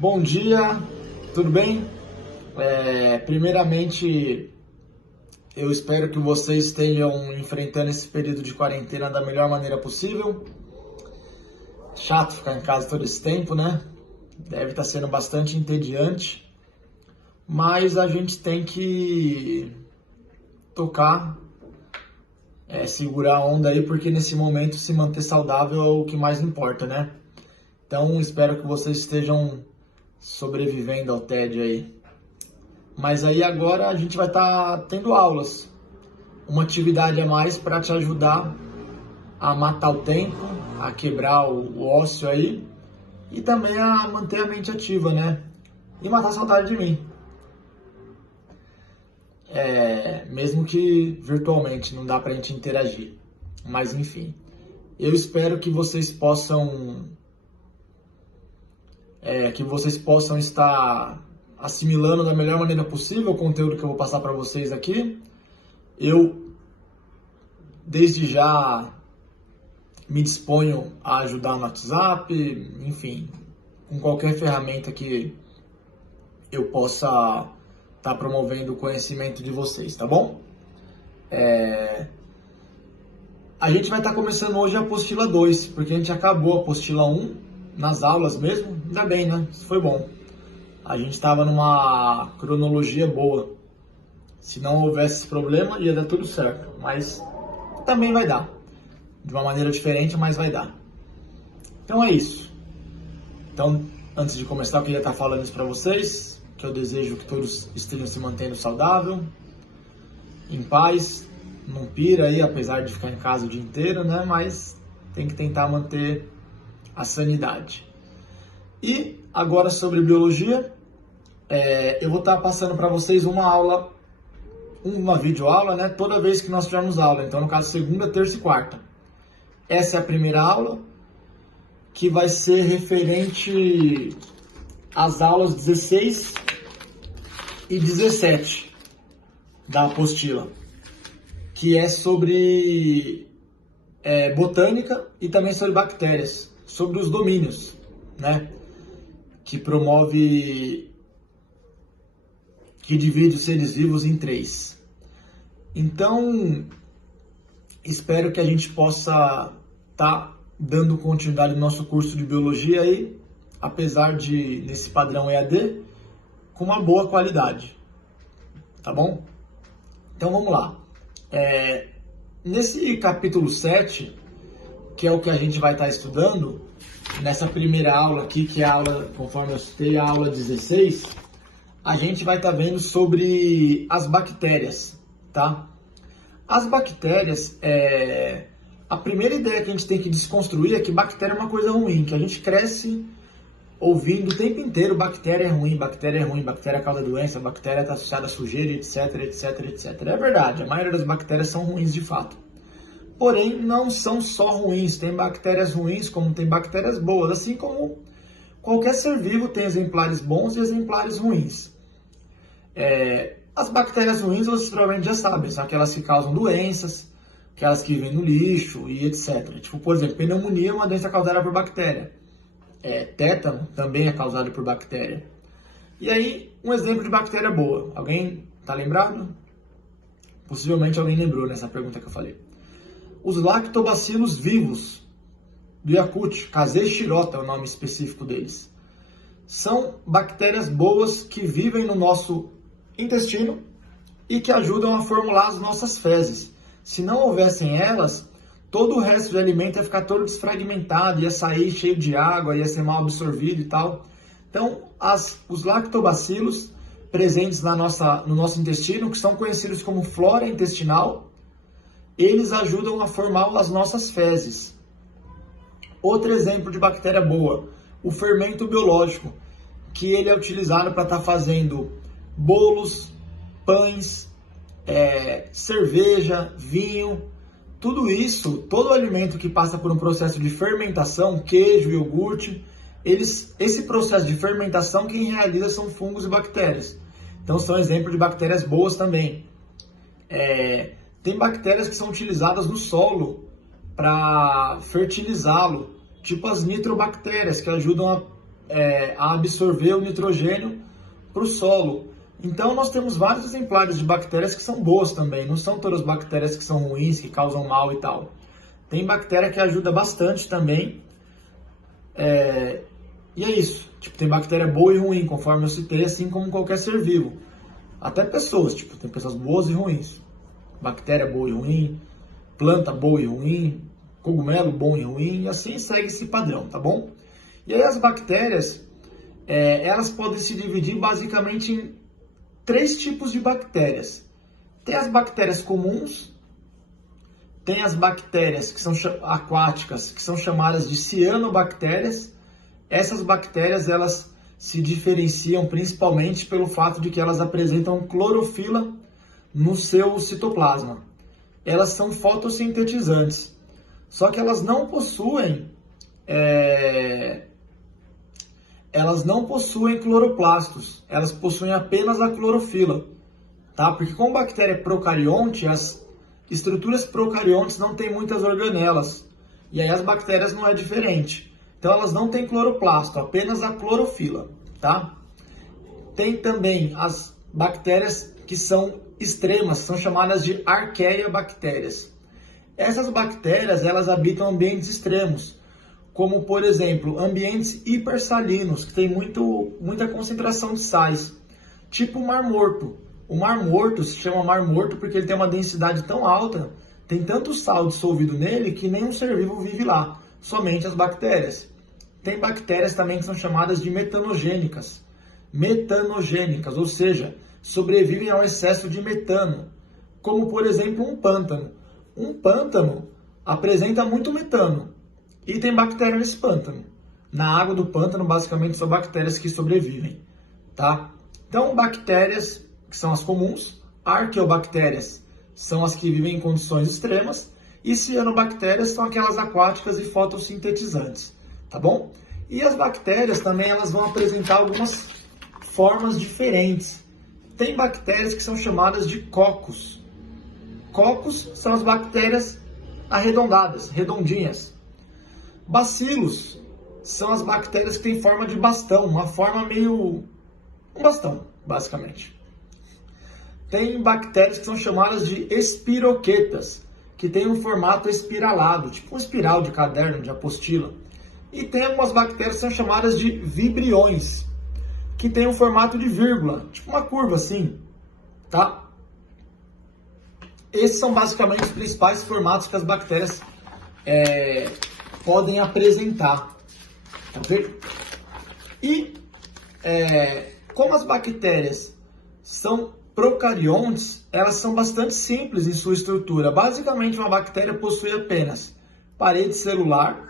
Bom dia, tudo bem? Primeiramente, eu espero que vocês estejam enfrentando esse período de quarentena da melhor maneira possível. Chato ficar em casa todo esse tempo, né? Deve estar sendo bastante entediante, mas a gente tem que tocar, segurar a onda aí, porque nesse momento se manter saudável é o que mais importa, né? Então, espero que vocês estejam sobrevivendo ao tédio aí. Mas aí agora a gente vai estar tendo aulas, uma atividade a mais para te ajudar a matar o tempo, a quebrar o ócio aí e também a manter a mente ativa, né? E matar a saudade de mim. Mesmo que virtualmente, não dá pra gente interagir. Mas enfim, eu espero que vocês possam estar assimilando da melhor maneira possível o conteúdo que eu vou passar para vocês aqui. Eu, desde já, me disponho a ajudar no WhatsApp, enfim, com qualquer ferramenta que eu possa estar promovendo o conhecimento de vocês, tá bom? A gente vai estar começando hoje a apostila 2, porque a gente acabou a apostila 1 nas aulas mesmo, ainda bem, né? Isso foi bom. A gente estava numa cronologia boa. Se não houvesse esse problema, ia dar tudo certo. Mas também vai dar. De uma maneira diferente, mas vai dar. Então é isso. Então, antes de começar, eu queria estar falando isso para vocês. Que eu desejo que todos estejam se mantendo saudável, em paz. Não pira aí, apesar de ficar em casa o dia inteiro, né? Mas tem que tentar manter a sanidade. E agora sobre biologia, eu vou estar passando para vocês uma videoaula, né? Toda vez que nós tivermos aula. Então, no caso, segunda, terça e quarta. Essa é a primeira aula, que vai ser referente às aulas 16 e 17 da apostila, que é sobre botânica e também sobre bactérias, sobre os domínios, né? Que divide os seres vivos em 3. Então, espero que a gente possa estar dando continuidade no nosso curso de biologia aí, apesar de, nesse padrão EAD, com uma boa qualidade, tá bom? Então, vamos lá. Nesse capítulo 7, que é o que a gente vai estar estudando, nessa primeira aula aqui, que é a aula, conforme eu citei, a aula 16, a gente vai estar vendo sobre as bactérias, tá? As bactérias, a primeira ideia que a gente tem que desconstruir é que bactéria é uma coisa ruim, que a gente cresce ouvindo o tempo inteiro bactéria é ruim, bactéria causa doença, bactéria está associada a sujeira, etc, etc, etc. É verdade, a maioria das bactérias são ruins de fato. Porém, não são só ruins, tem bactérias ruins como tem bactérias boas, assim como qualquer ser vivo tem exemplares bons e exemplares ruins. As bactérias ruins, vocês provavelmente já sabem, são aquelas que causam doenças, aquelas que vivem no lixo e etc. Tipo, por exemplo, pneumonia é uma doença causada por bactéria. Tétano também é causado por bactéria. E aí, um exemplo de bactéria boa. Alguém está lembrado? Possivelmente alguém lembrou nessa pergunta que eu falei. Os lactobacilos vivos do Yakult, Casei shirota é o nome específico deles. São bactérias boas que vivem no nosso intestino e que ajudam a formular as nossas fezes. Se não houvessem elas, todo o resto de alimento ia ficar todo desfragmentado, ia sair cheio de água, ia ser mal absorvido e tal. Então, os lactobacilos presentes no nosso intestino, que são conhecidos como flora intestinal, eles ajudam a formar as nossas fezes. Outro exemplo de bactéria boa, o fermento biológico, que ele é utilizado para estar fazendo bolos, pães, cerveja, vinho, tudo isso, todo alimento que passa por um processo de fermentação, queijo, iogurte, esse processo de fermentação quem realiza são fungos e bactérias. Então são exemplos de bactérias boas também. Tem bactérias que são utilizadas no solo para fertilizá-lo, tipo as nitrobactérias, que ajudam a a absorver o nitrogênio para o solo. Então nós temos vários exemplares de bactérias que são boas também, não são todas as bactérias que são ruins, que causam mal e tal. Tem bactéria que ajuda bastante também, e é isso. Tipo, tem bactéria boa e ruim, conforme eu citei, assim como qualquer ser vivo. Até pessoas, tipo, tem pessoas boas e ruins. Bactéria boa e ruim, planta boa e ruim, cogumelo bom e ruim, e assim segue esse padrão, tá bom? E aí as bactérias, elas podem se dividir basicamente em 3 tipos de bactérias. Tem as bactérias comuns, tem as bactérias que são aquáticas, que são chamadas de cianobactérias. Essas bactérias, elas se diferenciam principalmente pelo fato de que elas apresentam clorofila no seu citoplasma. Elas são fotossintetizantes, só que elas não possuem cloroplastos, elas possuem apenas a clorofila, tá? Porque como bactéria é procarionte, as estruturas procariontes não têm muitas organelas, e aí as bactérias não é diferente. Então elas não têm cloroplasto, apenas a clorofila, tá? Tem também as bactérias que são extremas, são chamadas de arqueabactérias. Essas bactérias, elas habitam ambientes extremos, como por exemplo, ambientes hipersalinos, que tem muita concentração de sais, tipo o Mar Morto. O Mar Morto se chama Mar Morto porque ele tem uma densidade tão alta, tem tanto sal dissolvido nele que nenhum ser vivo vive lá, somente as bactérias. Tem bactérias também que são chamadas de metanogênicas. Metanogênicas, ou seja, sobrevivem ao excesso de metano, como por exemplo um pântano. Um pântano apresenta muito metano e tem bactéria nesse pântano. Na água do pântano, basicamente, são bactérias que sobrevivem, tá? Então, bactérias, que são as comuns, arqueobactérias são as que vivem em condições extremas, e cianobactérias são aquelas aquáticas e fotossintetizantes, tá bom? E as bactérias também, elas vão apresentar algumas formas diferentes. Tem bactérias que são chamadas de cocos. Cocos são as bactérias arredondadas, redondinhas. Bacilos são as bactérias que têm forma de bastão, uma forma meio... um bastão, basicamente. Tem bactérias que são chamadas de espiroquetas, que tem um formato espiralado, tipo um espiral de caderno, de apostila. E tem algumas bactérias que são chamadas de vibriões, que tem um formato de vírgula, tipo uma curva assim, tá? Esses são basicamente os principais formatos que as bactérias podem apresentar, tá vendo? E como as bactérias são procariontes, elas são bastante simples em sua estrutura. Basicamente, uma bactéria possui apenas parede celular,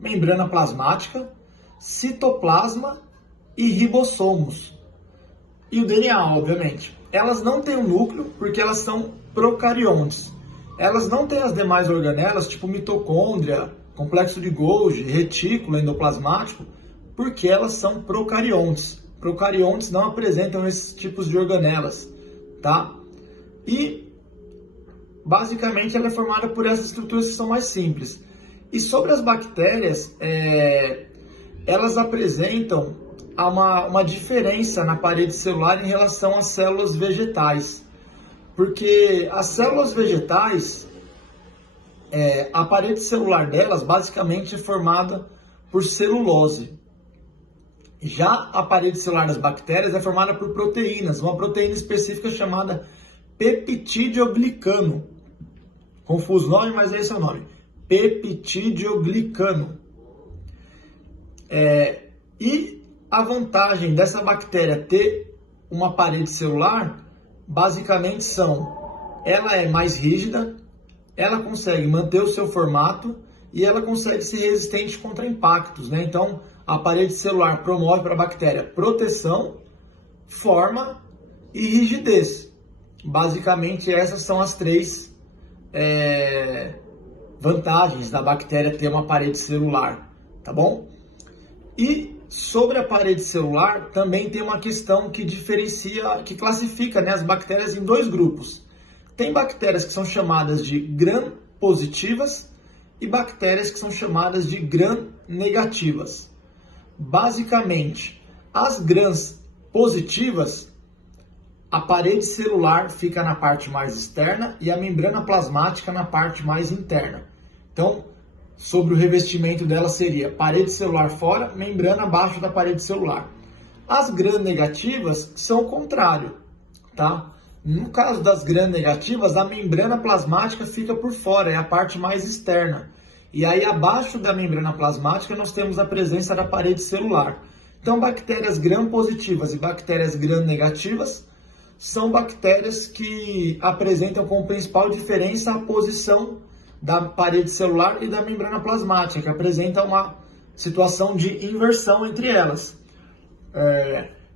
membrana plasmática, citoplasma e ribossomos. E o DNA, obviamente. Elas não têm um núcleo porque elas são procariontes. Elas não têm as demais organelas, tipo mitocôndria, complexo de Golgi, retículo endoplasmático, porque elas são procariontes. Procariontes não apresentam esses tipos de organelas, tá? E, basicamente, ela é formada por essas estruturas que são mais simples. E sobre as bactérias, elas apresentam uma diferença na parede celular em relação às células vegetais. Porque as células vegetais, a parede celular delas basicamente é formada por celulose. Já a parede celular das bactérias é formada por proteínas, uma proteína específica chamada peptidioglicano. Confuso nome, mas esse é o nome. Peptidioglicano. E a vantagem dessa bactéria ter uma parede celular, basicamente ela é mais rígida, ela consegue manter o seu formato e ela consegue ser resistente contra impactos, né? Então, a parede celular promove para a bactéria proteção, forma e rigidez. Basicamente, essas são as 3 vantagens da bactéria ter uma parede celular, tá bom? E sobre a parede celular, também tem uma questão que diferencia, que classifica, né, as bactérias em 2 grupos. Tem bactérias que são chamadas de gram-positivas e bactérias que são chamadas de gram-negativas. Basicamente, as grãs positivas, a parede celular fica na parte mais externa e a membrana plasmática na parte mais interna. Então, sobre o revestimento dela seria parede celular fora, membrana abaixo da parede celular. As gram-negativas são o contrário, tá? No caso das gram-negativas, a membrana plasmática fica por fora, é a parte mais externa. E aí, abaixo da membrana plasmática, nós temos a presença da parede celular. Então, bactérias gram-positivas e bactérias gram-negativas são bactérias que apresentam como principal diferença a posição da parede celular e da membrana plasmática, que apresenta uma situação de inversão entre elas.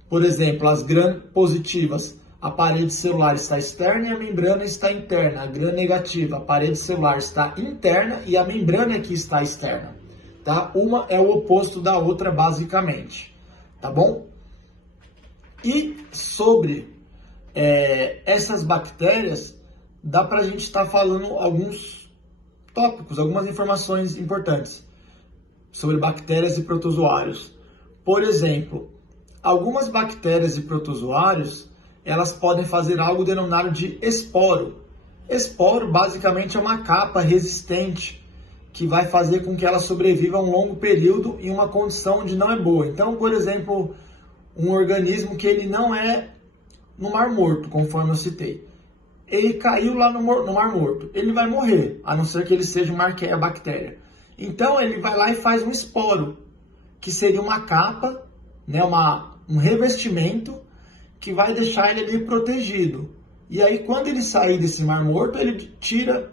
Por exemplo, as gram-positivas, a parede celular está externa e a membrana está interna. A gram-negativa, a parede celular está interna e a membrana aqui está externa. Tá? Uma é o oposto da outra, basicamente. Tá bom? E sobre essas bactérias, dá para a gente estar falando alguns tópicos, algumas informações importantes sobre bactérias e protozoários. Por exemplo, algumas bactérias e protozoários, elas podem fazer algo denominado de esporo. Esporo basicamente é uma capa resistente que vai fazer com que ela sobreviva um longo período em uma condição onde não é boa. Então, por exemplo, um organismo que ele não é no Mar Morto, conforme eu citei. Ele caiu lá no Mar Morto. Ele vai morrer, a não ser que ele seja uma arqueia-bactéria. Então, ele vai lá e faz um esporo, que seria uma capa, né, um revestimento que vai deixar ele ali protegido. E aí, quando ele sair desse Mar Morto, ele tira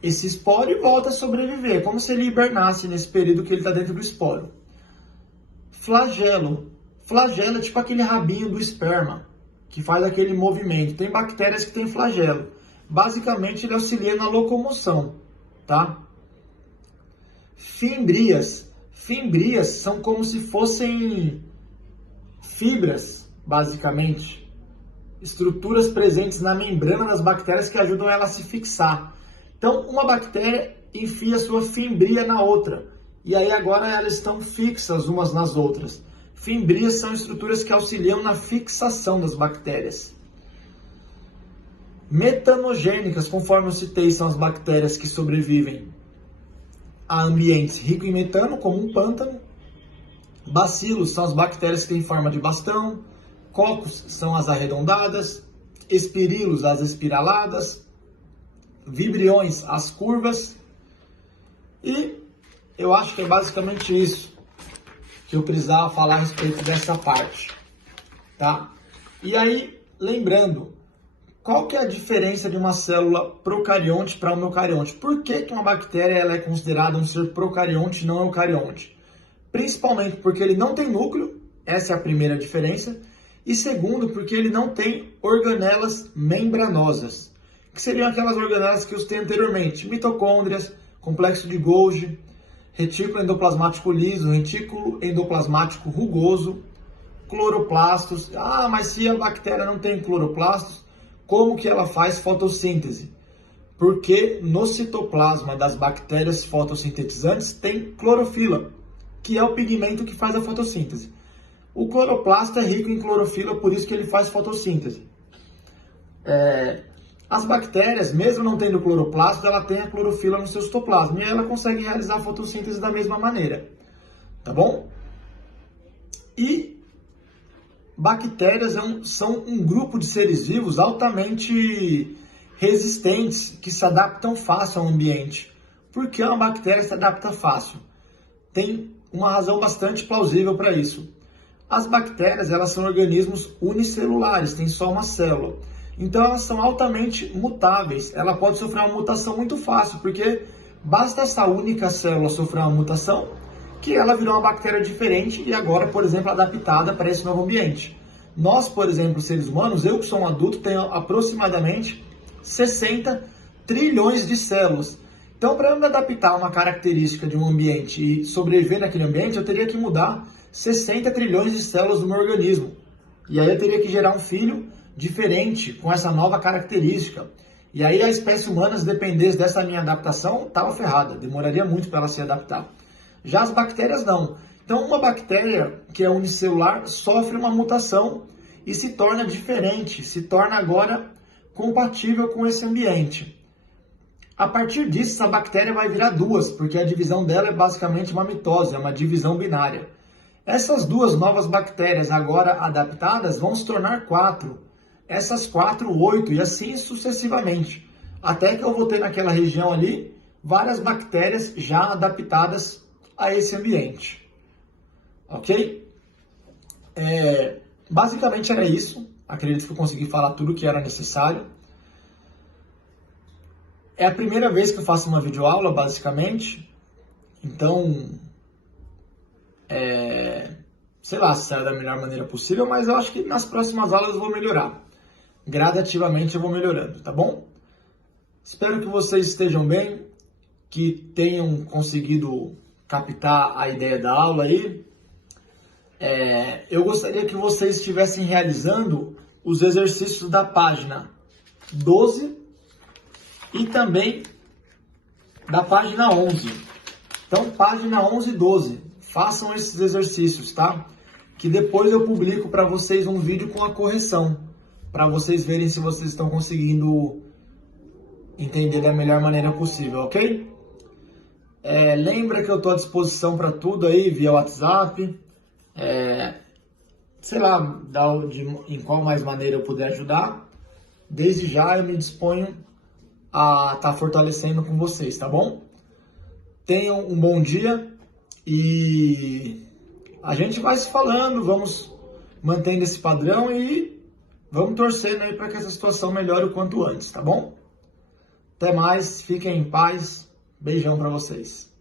esse esporo e volta a sobreviver, como se ele hibernasse nesse período que ele está dentro do esporo. Flagelo. Flagelo é tipo aquele rabinho do esperma, que faz aquele movimento. Tem bactérias que têm flagelo. Basicamente, ele auxilia na locomoção, tá? Fimbrias. Fimbrias são como se fossem fibras, basicamente. Estruturas presentes na membrana das bactérias que ajudam ela a se fixar. Então, uma bactéria enfia sua fimbria na outra. E aí agora elas estão fixas umas nas outras. Fimbrias são estruturas que auxiliam na fixação das bactérias. Metanogênicas, conforme eu citei, são as bactérias que sobrevivem a ambientes ricos em metano, como um pântano. Bacilos são as bactérias que têm forma de bastão. Cocos são as arredondadas. Espirilos, as espiraladas. Vibriões, as curvas. E eu acho que é basicamente isso que eu precisava falar a respeito dessa parte, tá? E aí, lembrando, qual que é a diferença de uma célula procarionte para uma eucarionte? Por que uma bactéria ela é considerada um ser procarionte e não eucarionte? Principalmente porque ele não tem núcleo, essa é a primeira diferença, e segundo, porque ele não tem organelas membranosas, que seriam aquelas organelas que eu citei anteriormente, mitocôndrias, complexo de Golgi, retículo endoplasmático liso, retículo endoplasmático rugoso, cloroplastos. Ah, mas se a bactéria não tem cloroplastos, como que ela faz fotossíntese? Porque no citoplasma das bactérias fotossintetizantes tem clorofila, que é o pigmento que faz a fotossíntese. O cloroplasto é rico em clorofila, por isso que ele faz fotossíntese. As bactérias, mesmo não tendo cloroplasto, ela tem a clorofila no seu citoplasma e ela consegue realizar a fotossíntese da mesma maneira, tá bom? E bactérias são um grupo de seres vivos altamente resistentes, que se adaptam fácil ao ambiente. Por que uma bactéria se adapta fácil? Tem uma razão bastante plausível para isso. As bactérias, elas são organismos unicelulares, tem só uma célula. Então elas são altamente mutáveis. Ela pode sofrer uma mutação muito fácil, porque basta essa única célula sofrer uma mutação que ela virou uma bactéria diferente e agora, por exemplo, adaptada para esse novo ambiente. Nós, por exemplo, seres humanos, eu que sou um adulto, tenho aproximadamente 60 trilhões de células. Então, para eu me adaptar a uma característica de um ambiente e sobreviver naquele ambiente, eu teria que mudar 60 trilhões de células do meu organismo. E aí eu teria que gerar um filho diferente, com essa nova característica. E aí a espécie humana, se dependesse dessa minha adaptação, estava ferrada. Demoraria muito para ela se adaptar. Já as bactérias não. Então, uma bactéria que é unicelular sofre uma mutação e se torna diferente, se torna agora compatível com esse ambiente. A partir disso, essa bactéria vai virar duas, porque a divisão dela é basicamente uma mitose, é uma divisão binária. Essas duas novas bactérias agora adaptadas vão se tornar 4. Essas 4, 8 e assim sucessivamente. Até que eu vou ter naquela região ali várias bactérias já adaptadas a esse ambiente. Ok? Basicamente era isso. Acredito que eu consegui falar tudo o que era necessário. É a primeira vez que eu faço uma videoaula, basicamente. Então, sei lá se será da melhor maneira possível, mas eu acho que nas próximas aulas eu vou melhorar. Gradativamente eu vou melhorando, tá bom? Espero que vocês estejam bem, que tenham conseguido captar a ideia da aula aí. Eu gostaria que vocês estivessem realizando os exercícios da página 12 e também da página 11. Então, página 11 e 12, façam esses exercícios, tá? Que depois eu publico para vocês um vídeo com a correção, para vocês verem se vocês estão conseguindo entender da melhor maneira possível, ok? Lembra que eu estou à disposição para tudo aí, via WhatsApp, sei lá, em qual mais maneira eu puder ajudar. Desde já eu me disponho a estar fortalecendo com vocês, tá bom? Tenham um bom dia e a gente vai se falando, vamos mantendo esse padrão e vamos torcendo aí para que essa situação melhore o quanto antes, tá bom? Até mais, fiquem em paz, beijão para vocês.